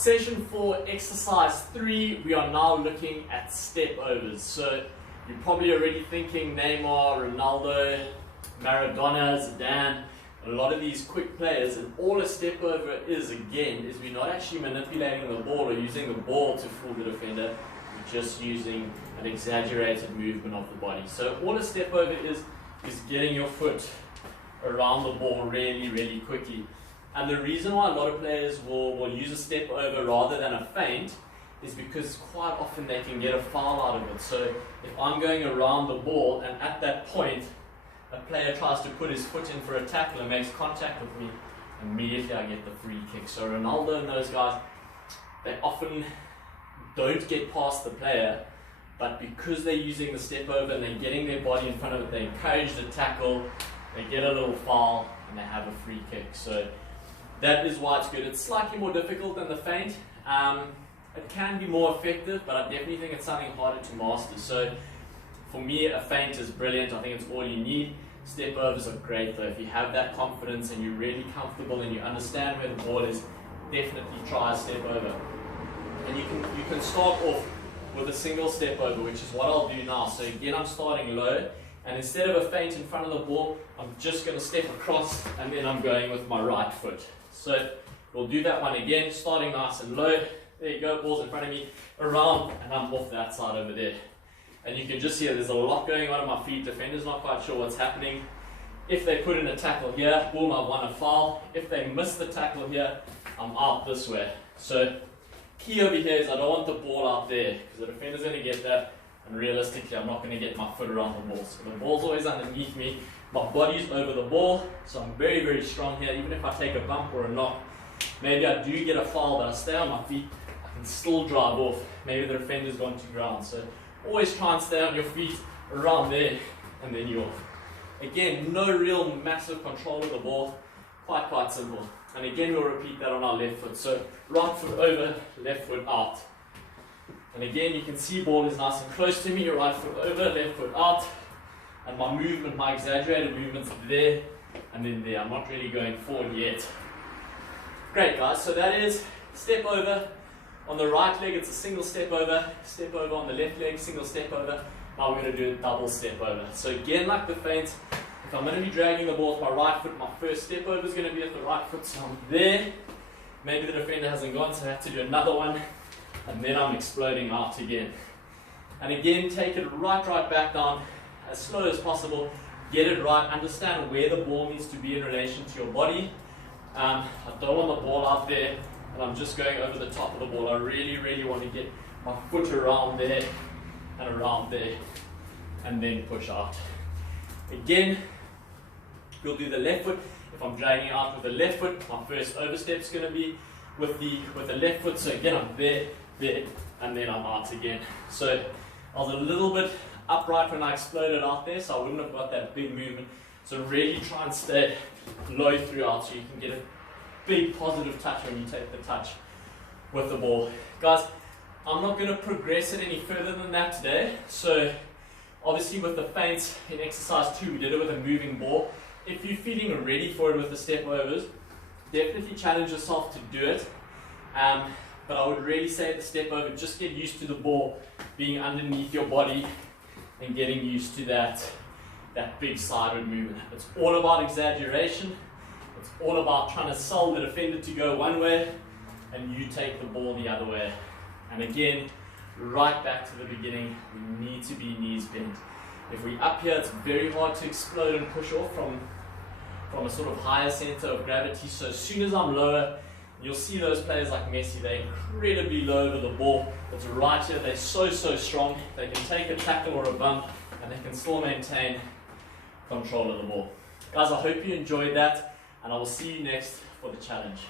Session 4, exercise 3, we are now looking at step overs. So you're probably already thinking Neymar, Ronaldo, Maradona, Zidane, a lot of these quick players, and all a step over is, again, is we're not actually manipulating the ball or using the ball to fool the defender, we're just using an exaggerated movement of the body. So all a step over is getting your foot around the ball really, really quickly. And the reason why a lot of players will use a step over rather than a feint is because quite often they can get a foul out of it. So if I'm going around the ball and at that point a player tries to put his foot in for a tackle and makes contact with me, immediately I get the free kick. So Ronaldo and those guys, they often don't get past the player, but because they're using the step over and they're getting their body in front of it, they encourage the tackle, they get a little foul, and they have a free kick. So that is why it's good. It's slightly more difficult than the feint. It can be more effective, but I definitely think it's something harder to master. So for me, a feint is brilliant. I think it's all you need. Step overs are great though. If you have that confidence and you're really comfortable and you understand where the ball is, definitely try a step over. And you can start off with a single step over, which is what I'll do now. So again, I'm starting low, and instead of a feint in front of the ball, I'm just going to step across and then I'm going with my right foot. So we'll do that one again, starting nice and low. There you go, ball's in front of me, around, and I'm off that side over there. And you can just see there's a lot going on my feet. Defender's not quite sure what's happening. If they put in a tackle here, boom, I won a foul. If they miss the tackle here, I'm out this way. So key over here is I don't want the ball out there, because the defender's going to get that, and realistically I'm not going to get my foot around the ball. So the ball's always underneath me, my body's over the ball, so I'm very, very strong here. Even if I take a bump or a knock, maybe I do get a foul, but I stay on my feet, I can still drive off. Maybe the defender's gone to ground. So always try and stay on your feet around there, and then you're off. Again, no real massive control of the ball, quite simple. And again, we'll repeat that on our left foot. So right foot over, left foot out. And again, you can see ball is nice and close to me, your right foot over, left foot out. And my movement, my exaggerated movements there and then there. I'm not really going forward yet. Great guys, so that is step over. On the right leg, it's a single step over on the left leg, single step over. Now we're going to do a double step over. So again, like the feint, if I'm going to be dragging the ball with my right foot, my first step over is going to be at the right foot, so I'm there. Maybe the defender hasn't gone, so I have to do another one, and then I'm exploding out again. And again, take it right back down, as slow as possible. Get it right, understand where the ball needs to be in relation to your body. I don't want the ball out there, and I'm just going over the top of the ball. I really want to get my foot around there, and around there, and then push out. Again, we'll do the left foot. If I'm dragging out with the left foot, my first overstep is going to be with the left foot. So again, I'm there, and then I'm out again. So I was a little bit upright when I exploded out there, so I wouldn't have got that big movement. So really try and stay low throughout so you can get a big positive touch when you take the touch with the ball. Guys, I'm not going to progress it any further than that today. So obviously with the feints in exercise 2, we did it with a moving ball. If you're feeling ready for it with the step overs, definitely challenge yourself to do it. But I would really say the step over, just get used to the ball being underneath your body and getting used to that big sideward movement. It's all about exaggeration. It's all about trying to sell the defender to go one way and you take the ball the other way. And again, right back to the beginning, we need to be knees bent. If we're up here, it's very hard to explode and push off from a sort of higher center of gravity. So as soon as I'm lower, you'll see those players like Messi, they're incredibly low over the ball. It's right here, they're so strong. They can take a tackle or a bump and they can still maintain control of the ball. Guys, I hope you enjoyed that, and I will see you next for the challenge.